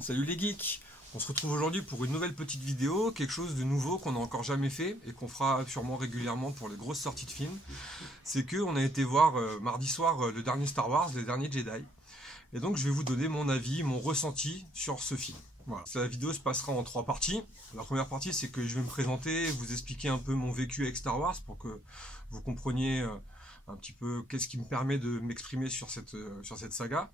Salut les geeks, on se retrouve aujourd'hui pour une nouvelle petite vidéo, quelque chose de nouveau qu'on n'a encore jamais fait et qu'on fera sûrement régulièrement pour les grosses sorties de films. C'est que on a été voir mardi soir le dernier Star Wars, le dernier Jedi. Et donc je vais vous donner mon avis, mon ressenti sur ce film. Voilà. La vidéo se passera en 3 parties. La première partie, c'est que je vais me présenter, vous expliquer un peu mon vécu avec Star Wars pour que vous compreniez un petit peu qu'est-ce qui me permet de m'exprimer sur cette saga.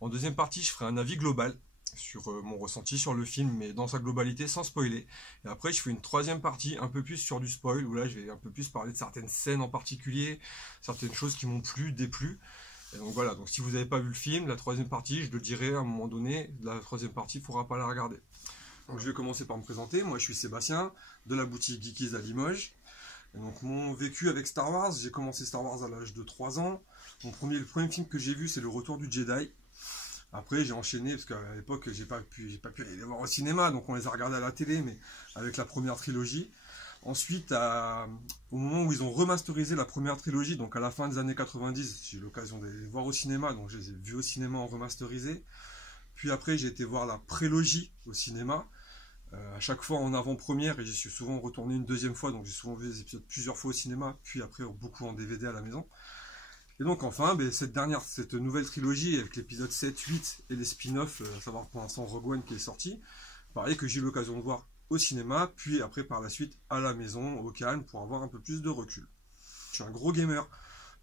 En deuxième partie, je ferai un avis global sur mon ressenti sur le film, mais dans sa globalité, sans spoiler. Et après, je fais une troisième partie, un peu plus sur du spoil, où là, je vais un peu plus parler de certaines scènes en particulier, certaines choses qui m'ont plu, déplu. Et donc voilà, donc si vous n'avez pas vu le film, la troisième partie, je le dirai à un moment donné, la troisième partie, il ne faudra pas la regarder. Donc je vais commencer par me présenter. Moi, je suis Sébastien, de la boutique Geekies à Limoges. Et donc mon vécu avec Star Wars, j'ai commencé Star Wars à l'âge de 3 ans. Le premier film que j'ai vu, c'est Le Retour du Jedi. Après, j'ai enchaîné, parce qu'à l'époque, j'ai pas pu aller les voir au cinéma, donc on les a regardés à la télé, mais avec la première trilogie. Ensuite, au moment où ils ont remasterisé la première trilogie, donc à la fin des années 90, j'ai eu l'occasion de les voir au cinéma, donc je les ai vus au cinéma en remasterisé. Puis après, j'ai été voir la prélogie au cinéma, à chaque fois en avant-première, et j'y suis souvent retourné une deuxième fois, donc j'ai souvent vu les épisodes plusieurs fois au cinéma, puis après beaucoup en DVD à la maison. Et donc enfin, cette nouvelle trilogie avec l'épisode 7, 8 et les spin-offs, à savoir pour l'instant Rogue One qui est sorti, pareil que j'ai eu l'occasion de voir au cinéma, puis après par la suite à la maison, au calme, pour avoir un peu plus de recul. Je suis un gros gamer,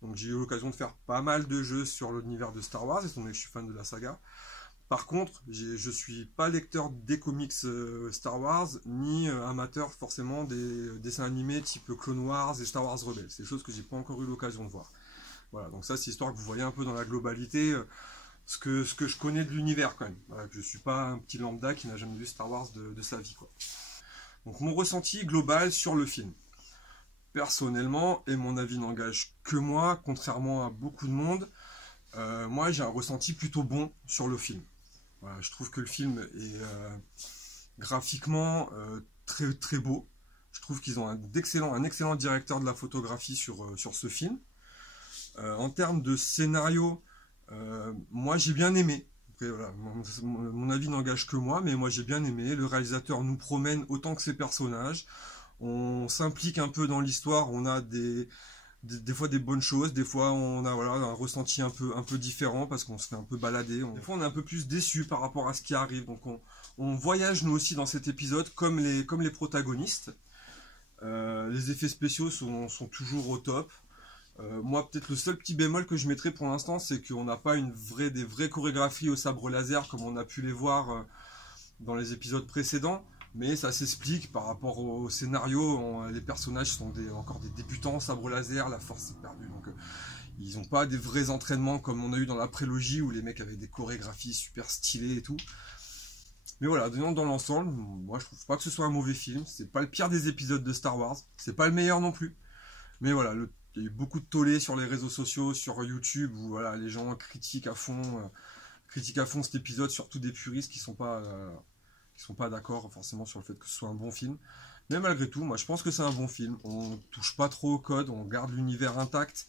donc j'ai eu l'occasion de faire pas mal de jeux sur l'univers de Star Wars, étant donné que je suis fan de la saga. Par contre, je suis pas lecteur des comics Star Wars, ni amateur forcément des dessins animés type Clone Wars et Star Wars Rebels. C'est des choses que j'ai pas encore eu l'occasion de voir. Voilà, donc ça c'est histoire que vous voyez un peu dans la globalité ce que je connais de l'univers quand même. Voilà, que je suis pas un petit lambda qui n'a jamais vu Star Wars de sa vie, quoi. Donc mon ressenti global sur le film. Personnellement, et mon avis n'engage que moi, contrairement à beaucoup de monde, moi j'ai un ressenti plutôt bon sur le film. Voilà, je trouve que le film est graphiquement très très beau. Je trouve qu'ils ont un excellent directeur de la photographie sur ce film. En termes de scénario, moi j'ai bien aimé. Après, voilà, mon avis n'engage que moi, mais moi j'ai bien aimé. Le réalisateur nous promène autant que ses personnages. On s'implique un peu dans l'histoire. On a des fois des bonnes choses, des fois on a un ressenti un peu différent parce qu'on se fait un peu balader. Des fois on est un peu plus déçu par rapport à ce qui arrive. Donc on voyage nous aussi dans cet épisode comme les protagonistes. Les effets spéciaux sont toujours au top. Moi, peut-être le seul petit bémol que je mettrais pour l'instant, c'est qu'on n'a pas des vraies chorégraphies au sabre laser comme on a pu les voir dans les épisodes précédents, mais ça s'explique par rapport au scénario. Les personnages sont encore des débutants au sabre laser, la force est perdue, donc ils n'ont pas des vrais entraînements comme on a eu dans la prélogie où les mecs avaient des chorégraphies super stylées et tout. Mais voilà, dans l'ensemble, moi je trouve pas que ce soit un mauvais film. C'est pas le pire des épisodes de Star Wars, c'est pas le meilleur non plus. Mais voilà, il y a eu beaucoup de tollés sur les réseaux sociaux, sur YouTube, où voilà, les gens critiquent à fond cet épisode, surtout des puristes qui sont pas d'accord forcément sur le fait que ce soit un bon film. Mais malgré tout, moi je pense que c'est un bon film. On touche pas trop au code, on garde l'univers intact.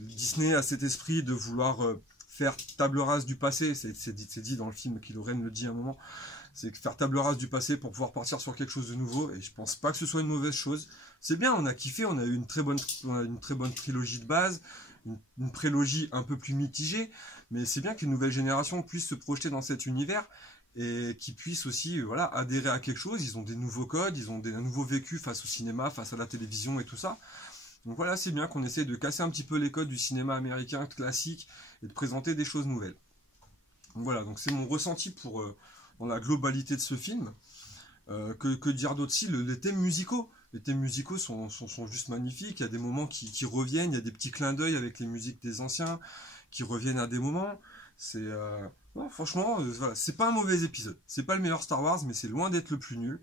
Disney a cet esprit de vouloir faire table rase du passé. C'est dit dans le film, Kylo Ren le dit à un moment. C'est faire table rase du passé pour pouvoir partir sur quelque chose de nouveau, et je pense pas que ce soit une mauvaise chose. C'est bien, on a kiffé, on a eu une très bonne trilogie de base, une prélogie un peu plus mitigée, mais c'est bien qu'une nouvelle génération puisse se projeter dans cet univers et qu'ils puissent aussi adhérer à quelque chose. Ils ont des nouveaux codes, ils ont un nouveau vécu face au cinéma, face à la télévision et tout ça. Donc voilà, c'est bien qu'on essaie de casser un petit peu les codes du cinéma américain classique et de présenter des choses nouvelles. Donc voilà, donc c'est mon ressenti dans la globalité de ce film. Que dire d'autre? Si, les thèmes musicaux. Les thèmes musicaux sont juste magnifiques. Il y a des moments qui reviennent, il y a des petits clins d'œil avec les musiques des anciens qui reviennent à des moments. Franchement, voilà, c'est pas un mauvais épisode. C'est pas le meilleur Star Wars, mais c'est loin d'être le plus nul.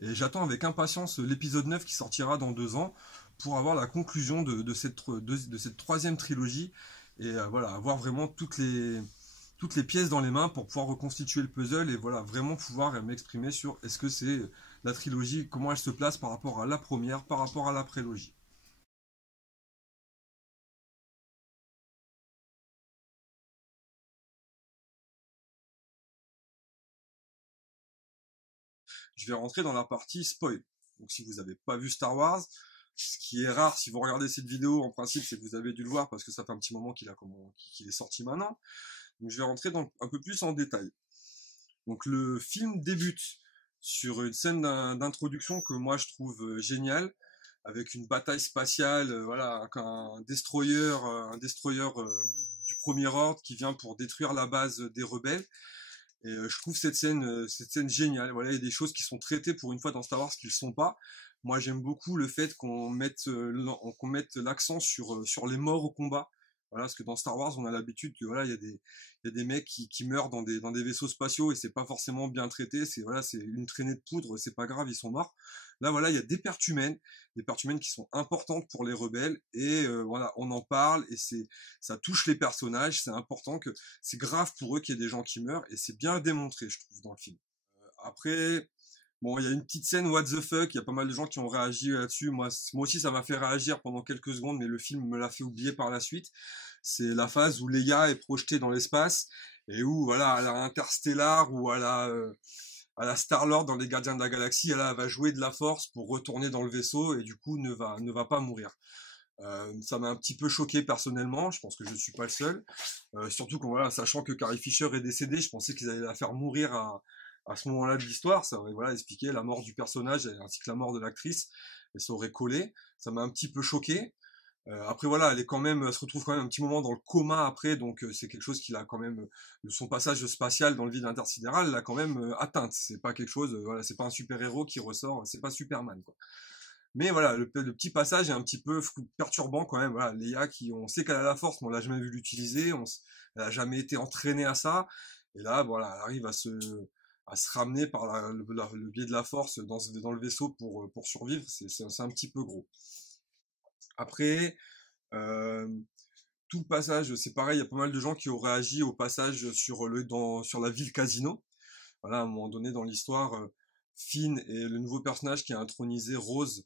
Et j'attends avec impatience l'épisode 9 qui sortira dans 2 ans pour avoir la conclusion de cette troisième trilogie et avoir vraiment toutes les pièces dans les mains pour pouvoir reconstituer le puzzle et vraiment pouvoir m'exprimer sur est-ce que c'est la trilogie, comment elle se place par rapport à la première, par rapport à la prélogie. je vais rentrer dans la partie spoil. Donc si vous n'avez pas vu Star Wars, ce qui est rare si vous regardez cette vidéo, en principe, c'est que vous avez dû le voir parce que ça fait un petit moment qu'il est sorti maintenant. Donc je vais rentrer un peu plus en détail. Donc le film débute sur une scène d'introduction que moi je trouve géniale, avec une bataille spatiale, voilà, un destroyer du Premier Ordre qui vient pour détruire la base des rebelles. Et je trouve cette scène géniale. Voilà, il y a des choses qui sont traitées pour une fois dans Star Wars qui ne le sont pas. Moi, j'aime beaucoup le fait qu'on mette l'accent sur les morts au combat. Voilà, parce que dans Star Wars, on a l'habitude que voilà, il y a des mecs qui meurent dans des vaisseaux spatiaux et c'est pas forcément bien traité. C'est une traînée de poudre, c'est pas grave, ils sont morts. Là, voilà, il y a des pertes humaines qui sont importantes pour les rebelles et voilà, on en parle et ça touche les personnages. C'est important c'est grave pour eux qu'il y ait des gens qui meurent et c'est bien démontré, je trouve, dans le film. Après. Bon, il y a une petite scène what the fuck, il y a pas mal de gens qui ont réagi là-dessus. Moi aussi, ça m'a fait réagir pendant quelques secondes, mais le film me l'a fait oublier par la suite. C'est la phase où Leia est projetée dans l'espace et où, voilà, à la Interstellar ou à la Star-Lord dans les Gardiens de la Galaxie, elle va jouer de la force pour retourner dans le vaisseau et du coup ne va pas mourir. Ça m'a un petit peu choqué personnellement, je pense que je ne suis pas le seul. Surtout voilà, sachant que Carrie Fisher est décédée, je pensais qu'ils allaient la faire mourir à ce moment-là de l'histoire, ça aurait voilà, expliqué la mort du personnage ainsi que la mort de l'actrice, et ça aurait collé. Ça m'a un petit peu choqué. Après voilà, elle se retrouve quand même un petit moment dans le coma après, donc c'est quelque chose qui l'a quand même, son passage spatial dans le vide intersidéral l'a quand même atteinte. C'est pas quelque chose, voilà, c'est pas un super héros qui ressort, c'est pas Superman quoi. Mais voilà, le petit passage est un petit peu perturbant quand même. Voilà, Leia on sait qu'elle a la force, mais on l'a jamais vu l'utiliser, elle a jamais été entraînée à ça. Et là, voilà, elle arrive à se ramener par le biais de la force dans le vaisseau pour survivre. C'est un petit peu gros. Après, tout le passage, c'est pareil, il y a pas mal de gens qui ont réagi au passage sur la ville Casino. Voilà, à un moment donné dans l'histoire, Finn et le nouveau personnage qui a intronisé Rose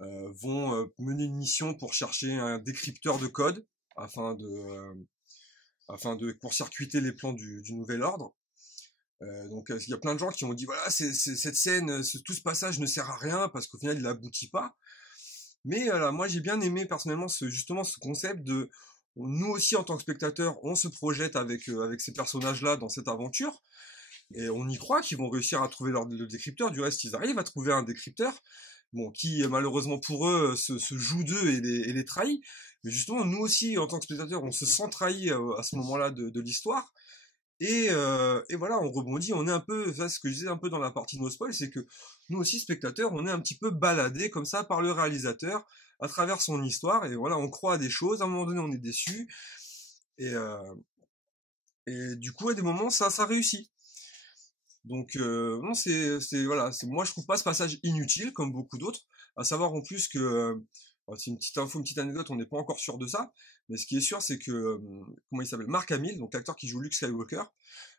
vont mener une mission pour chercher un décrypteur de code pour circuiter les plans du nouvel ordre. Donc il y a plein de gens qui ont dit voilà, cette scène, tout ce passage ne sert à rien parce qu'au final il aboutit pas. Mais moi j'ai bien aimé personnellement justement ce concept de nous aussi en tant que spectateurs, on se projette avec ces personnages-là dans cette aventure et on y croit qu'ils vont réussir à trouver le décrypteur. Du reste, ils arrivent à trouver un décrypteur. Bon, qui malheureusement pour eux se joue d'eux et les trahit. Mais justement, nous aussi, en tant que spectateurs, on se sent trahi à ce moment-là de l'histoire. Et voilà, on rebondit, on est un peu, ça, ce que je disais un peu dans la partie no spoil, c'est que nous aussi, spectateurs, on est un petit peu baladés comme ça par le réalisateur à travers son histoire. Et voilà, on croit à des choses, à un moment donné, on est déçu. Et du coup, à des moments, ça réussit. Donc non, voilà, moi je trouve pas ce passage inutile comme beaucoup d'autres, à savoir en plus que c'est une petite info, une petite anecdote, on n'est pas encore sûr de ça, mais ce qui est sûr c'est que comment il s'appelle, Mark Hamill, donc l'acteur qui joue Luke Skywalker,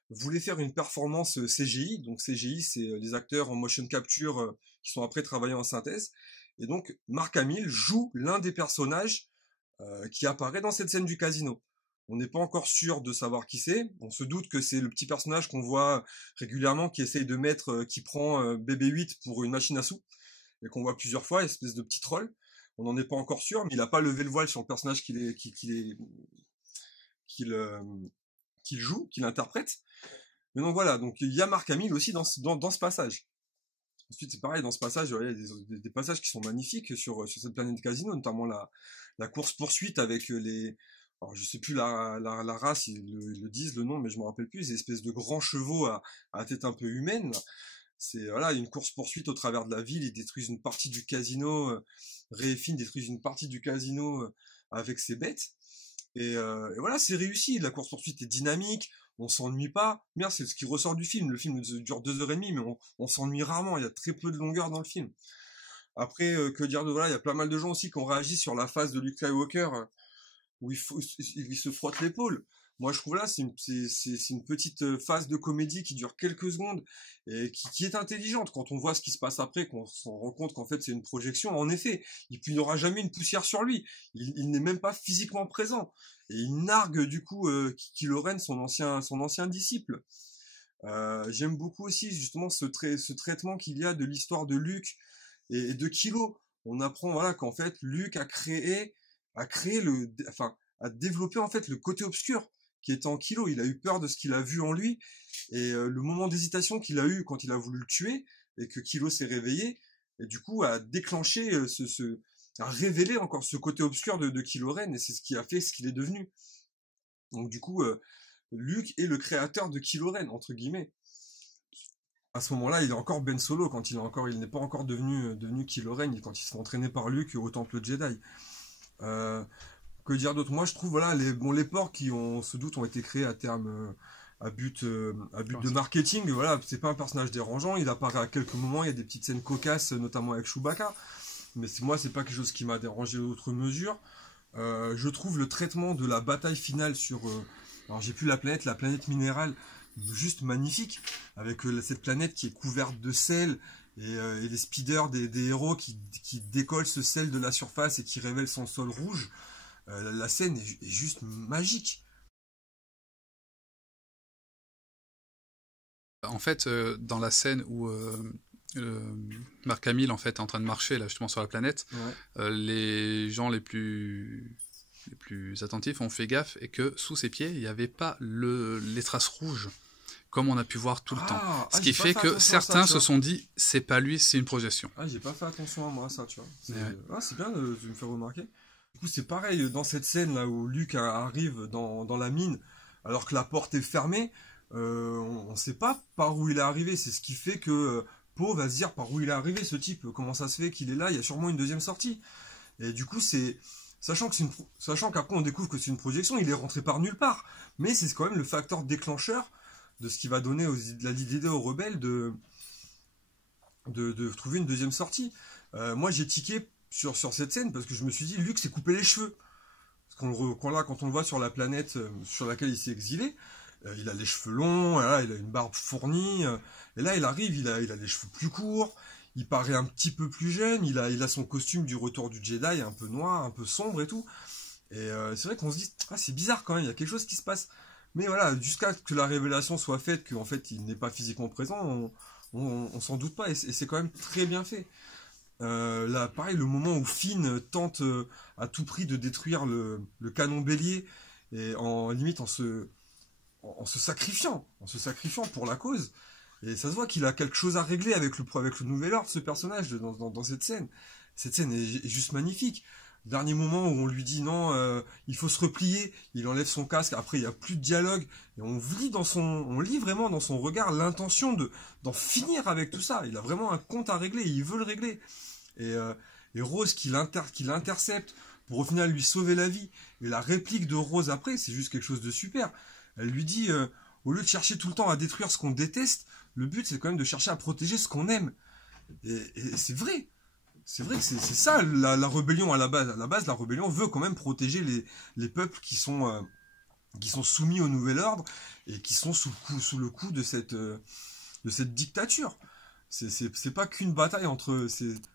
voulait faire une performance CGI, donc CGI c'est les acteurs en motion capture qui sont après travaillés en synthèse, et donc Mark Hamill joue l'un des personnages qui apparaît dans cette scène du casino. On n'est pas encore sûr de savoir qui c'est. On se doute que c'est le petit personnage qu'on voit régulièrement qui essaye de qui prend BB-8 pour une machine à sous, et qu'on voit plusieurs fois, espèce de petit troll. On n'en est pas encore sûr, mais il n'a pas levé le voile sur le personnage qu'il joue, qu'il interprète. Mais donc voilà, donc il y a Mark Hamill aussi dans ce passage. Ensuite, c'est pareil, dans ce passage, il y a des passages qui sont magnifiques sur cette planète casino, notamment la course-poursuite avec alors je sais plus la race, ils le disent le nom, mais je me rappelle plus, ces espèces de grands chevaux à tête un peu humaine. C'est voilà, une course-poursuite au travers de la ville, ils détruisent une partie du casino, Rey et Finn détruisent une partie du casino avec ses bêtes. Et voilà, c'est réussi, la course-poursuite est dynamique, on s'ennuie pas. Merde, c'est ce qui ressort du film. Le film dure 2h30, mais on s'ennuie rarement, il y a très peu de longueur dans le film. Après, que dire de voilà, il y a pas mal de gens aussi qui ont réagi sur la phase de Luke Skywalker, où il se frotte l'épaule. Moi, je trouve là, c'est une petite phase de comédie qui dure quelques secondes et qui est intelligente. Quand on voit ce qui se passe après, qu'on s'en rend compte qu'en fait c'est une projection, en effet, il n'aura jamais une poussière sur lui. Il n'est même pas physiquement présent. Et il nargue du coup Kylo Ren, son ancien disciple. J'aime beaucoup aussi justement ce traitement qu'il y a de l'histoire de Luke et de Kylo. On apprend voilà qu'en fait Luke a créé enfin a développé en fait le côté obscur qui est en Kylo. Il a eu peur de ce qu'il a vu en lui et le moment d'hésitation qu'il a eu quand il a voulu le tuer et que Kylo s'est réveillé et du coup a déclenché a révélé encore ce côté obscur de Kylo Ren et c'est ce qui a fait ce qu'il est devenu. Donc du coup Luke est le créateur de Kylo Ren entre guillemets. À ce moment-là, il est encore Ben Solo quand il n'est pas encore devenu Kylo Ren quand il se fait entraîner par Luke au Temple Jedi. Euh, que dire d'autre? Moi, je trouve voilà les porcs qui ont se doute ont été créés à terme à but de marketing. Voilà, c'est pas un personnage dérangeant. Il apparaît à quelques moments. Il y a des petites scènes cocasses, notamment avec Chewbacca. Mais moi, c'est pas quelque chose qui m'a dérangé outre mesure. Je trouve le traitement de la bataille finale sur alors j'ai plus la planète minérale, juste magnifique, avec cette planète qui est couverte de sel et les speeders des héros qui décollent ce sel de la surface et qui révèlent son sol rouge. La scène est juste magique. En fait, dans la scène où Mark Hamill en fait, est en train de marcher là, justement sur la planète, Ouais. les gens les plus attentifs ont fait gaffe et que sous ses pieds, il n'y avait pas les traces rouges, comme on a pu voir tout le temps. Ce qui fait que certains se sont dit, c'est pas lui, c'est une projection. Ah, j'ai pas fait attention à moi, ça, tu vois. C'est bien de me faire remarquer. Du coup, c'est pareil, dans cette scène là où Luke arrive dans la mine, alors que la porte est fermée, on sait pas par où il est arrivé. C'est ce qui fait que Poe va se dire par où il est arrivé, ce type. Comment ça se fait qu'il est là? Il y a sûrement une deuxième sortie. Et du coup, sachant qu'après on découvre que c'est une projection, il est rentré par nulle part. Mais c'est quand même le facteur déclencheur de ce qui va donner l'idée aux rebelles de trouver une deuxième sortie. Moi, j'ai tiqué sur cette scène parce que je me suis dit, Luke s'est coupé les cheveux. Parce quand on le voit sur la planète sur laquelle il s'est exilé, il a les cheveux longs, là, il a une barbe fournie, et là il arrive, il a les cheveux plus courts, il paraît un petit peu plus jeune, il a son costume du retour du Jedi, un peu noir, un peu sombre et tout. Et c'est vrai qu'on se dit, ah c'est bizarre quand même, il y a quelque chose qui se passe. Mais voilà, jusqu'à ce que la révélation soit faite qu'en fait il n'est pas physiquement présent, on s'en doute pas, et c'est quand même très bien fait. Là, pareil, le moment où Finn tente à tout prix de détruire le canon bélier, et limite en se sacrifiant pour la cause. Et ça se voit qu'il a quelque chose à régler avec le nouvel ordre, ce personnage, dans cette scène. Cette scène est juste magnifique. Dernier moment où on lui dit non, il faut se replier, il enlève son casque, après il n'y a plus de dialogue, et on lit vraiment dans son regard l'intention d'en finir avec tout ça. Il a vraiment un compte à régler, il veut le régler. Et Rose qui l'intercepte pour au final lui sauver la vie. Et la réplique de Rose après, c'est juste quelque chose de super. Elle lui dit, au lieu de chercher tout le temps à détruire ce qu'on déteste, le but c'est quand même de chercher à protéger ce qu'on aime. Et c'est vrai. C'est vrai que c'est ça la rébellion à la base. À la base, la rébellion veut quand même protéger les peuples qui sont soumis au nouvel ordre et qui sont sous le coup de cette dictature. C'est pas qu'une bataille entre.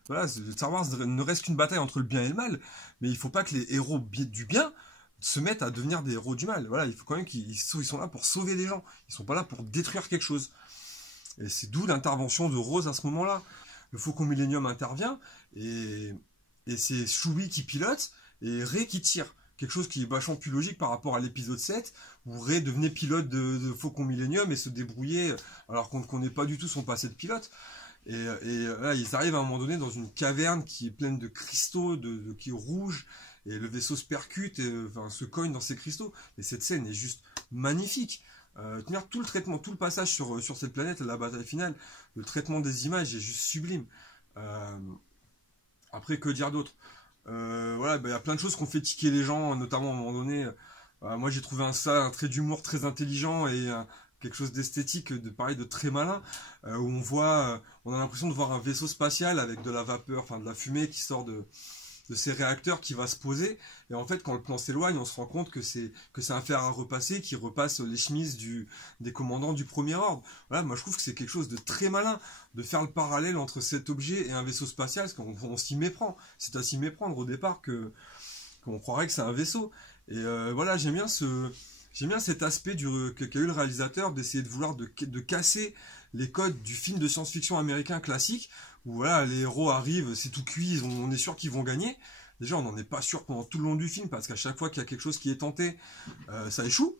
Voilà, Star Wars ne reste qu'une bataille entre le bien et le mal, mais il faut pas que les héros du bien se mettent à devenir des héros du mal. Voilà, il faut quand même qu'ils sont là pour sauver les gens. Ils sont pas là pour détruire quelque chose. Et c'est d'où l'intervention de Rose à ce moment-là. Le Faucon Millenium intervient et c'est Chewie qui pilote et Rey qui tire. Quelque chose qui est vachement plus logique par rapport à l'épisode 7 où Rey devenait pilote de Faucon Millenium et se débrouillait alors qu'on ne connaît pas du tout son passé de pilote. Et là, ils arrivent à un moment donné dans une caverne qui est pleine de cristaux, qui est rouge, et le vaisseau se percute, se cogne dans ces cristaux. Et cette scène est juste magnifique. Tenir tout le traitement, tout le passage sur cette planète, la bataille finale, le traitement des images est juste sublime. Après, que dire d'autre? Voilà, y a plein de choses qui ont fait tiquer les gens, notamment à un moment donné. Moi, j'ai trouvé un trait d'humour très intelligent et quelque chose d'esthétique, de très malin, où on a l'impression de voir un vaisseau spatial avec de la vapeur, enfin de la fumée qui sort de ces réacteurs qui va se poser, et en fait quand le plan s'éloigne on se rend compte que c'est un fer à repasser qui repasse les chemises des commandants du premier ordre. Voilà, moi je trouve que c'est quelque chose de très malin de faire le parallèle entre cet objet et un vaisseau spatial, parce qu'on s'y méprend, c'est à s'y méprendre au départ qu'on croirait que c'est un vaisseau. Et voilà, j'aime bien J'aime bien cet aspect qu'a eu le réalisateur d'essayer de vouloir de casser les codes du film de science-fiction américain classique, où voilà, les héros arrivent, c'est tout cuit, on est sûr qu'ils vont gagner. Déjà, on n'en est pas sûr pendant tout le long du film, parce qu'à chaque fois qu'il y a quelque chose qui est tenté, ça échoue.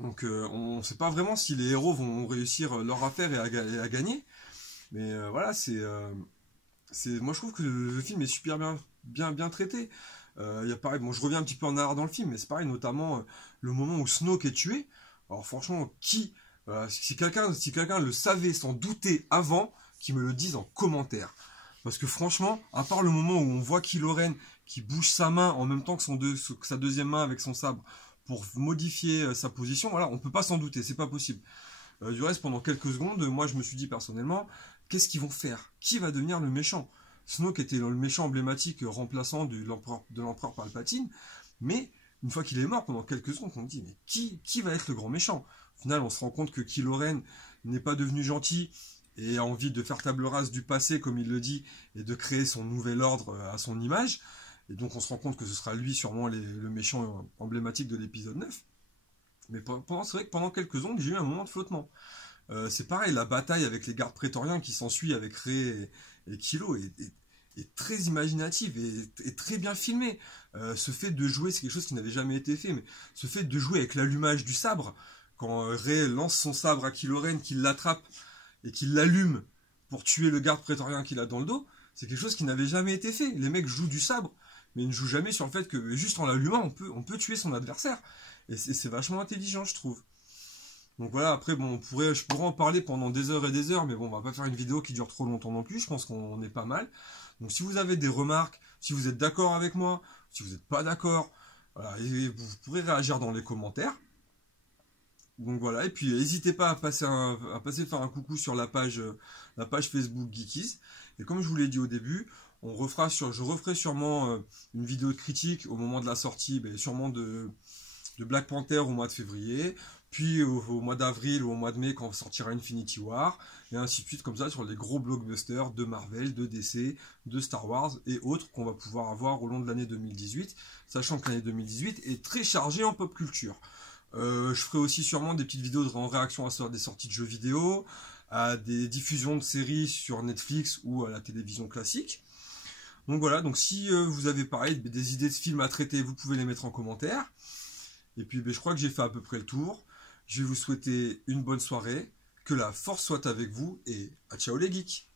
Donc on ne sait pas vraiment si les héros vont réussir leur affaire et à gagner. Mais voilà, moi je trouve que le film est super bien traité. Y a pareil, bon, je reviens un petit peu en arrière dans le film, mais c'est pareil, notamment le moment où Snoke est tué. Alors franchement, si quelqu'un le savait, s'en doutait avant, qu'il me le dise en commentaire. Parce que franchement, à part le moment où on voit Kylo Ren qui bouge sa main en même temps que sa deuxième main avec son sabre pour modifier sa position, voilà, on peut pas s'en douter, c'est pas possible. Du reste, pendant quelques secondes, moi je me suis dit personnellement, qu'est-ce qu'ils vont faire? Qui va devenir le méchant? Snoke était le méchant emblématique remplaçant de l'empereur Palpatine, mais une fois qu'il est mort, pendant quelques secondes, on me dit, mais qui va être le grand méchant? Au final, on se rend compte que Kylo Ren n'est pas devenu gentil et a envie de faire table rase du passé, comme il le dit, et de créer son nouvel ordre à son image. Et donc on se rend compte que ce sera lui sûrement le méchant emblématique de l'épisode 9. Mais c'est vrai que pendant quelques secondes, j'ai eu un moment de flottement. C'est pareil, la bataille avec les gardes prétoriens qui s'ensuit avec Rey et Kylo est très imaginative et très bien filmée. Ce fait de jouer, c'est quelque chose qui n'avait jamais été fait, mais ce fait de jouer avec l'allumage du sabre, quand Rey lance son sabre à Kylo Ren, qu'il l'attrape et qu'il l'allume pour tuer le garde prétorien qu'il a dans le dos, c'est quelque chose qui n'avait jamais été fait. Les mecs jouent du sabre, mais ils ne jouent jamais sur le fait que juste en l'allumant, on peut tuer son adversaire. Et c'est vachement intelligent, je trouve. Donc voilà, après, bon, je pourrais en parler pendant des heures et des heures, mais bon, on va pas faire une vidéo qui dure trop longtemps non plus, je pense qu'on est pas mal. Donc si vous avez des remarques, si vous êtes d'accord avec moi, si vous n'êtes pas d'accord, voilà, et vous pourrez réagir dans les commentaires. Donc voilà, et puis n'hésitez pas à passer faire un coucou sur la page Facebook Geekies. Et comme je vous l'ai dit au début, je referai sûrement une vidéo de critique au moment de la sortie, sûrement de Black Panther au mois de février, puis au mois d'avril ou au mois de mai quand sortira Infinity War, et ainsi de suite comme ça sur les gros blockbusters de Marvel, de DC, de Star Wars et autres qu'on va pouvoir avoir au long de l'année 2018, sachant que l'année 2018 est très chargée en pop culture. Je ferai aussi sûrement des petites vidéos en réaction à des sorties de jeux vidéo, à des diffusions de séries sur Netflix ou à la télévision classique. Donc voilà, donc si vous avez pareil des idées de films à traiter, vous pouvez les mettre en commentaire. Et puis je crois que j'ai fait à peu près le tour. Je vais vous souhaiter une bonne soirée, que la force soit avec vous et à ciao les geeks!